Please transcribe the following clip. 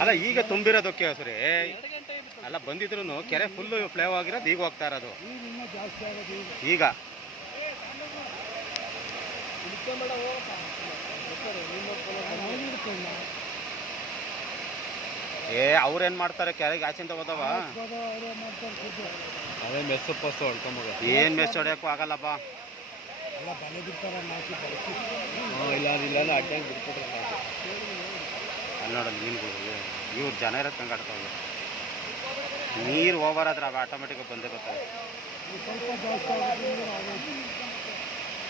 ಅಲ್ಲ ಈಗ ತುಂಬಿರೋದಕ್ಕೆ ಸರಿ ಅಲ್ಲ ಬಂದಿದ್ರು ಕೆರೆ ಫುಲ್ ಫ್ಲೇವ್ ಆಗಿರೋದು ಈಗ ಹೋಗ್ತಾ ಇರೋದು ಈಗ ಅವ್ರೇನ್ ಮಾಡ್ತಾರೆ ಕೆರೆಗೆ ಆಚಿಂದ ಹೋದವ ಅದೇ ಮೆಸ್ಸು ಪಸ್ಸು ಹೊಡ್ಕೊಂಬೋಗ ಏನ್ ಮೆಸ್ ಹೊಡ್ಯಕ್ಕೂ ಆಗಲ್ಲಪ್ಪ ಇಲ್ಲ ಅಡ್ಡಾಗಿ ಬಿಟ್ಬಿಟ್ರೆ ಅಲ್ಲಿ ನೋಡೋದು ಮೀನುಗಳು ಇವ್ರು ಜನ ಇರೋದು ಕಂಗಾಡ್ತಾವೆ ನೀರು ಓವರ್ ಆದ್ರೆ ಆಟೋಮೆಟಿಕ್ ಬಂದೇ ಬರ್ತಾವೆ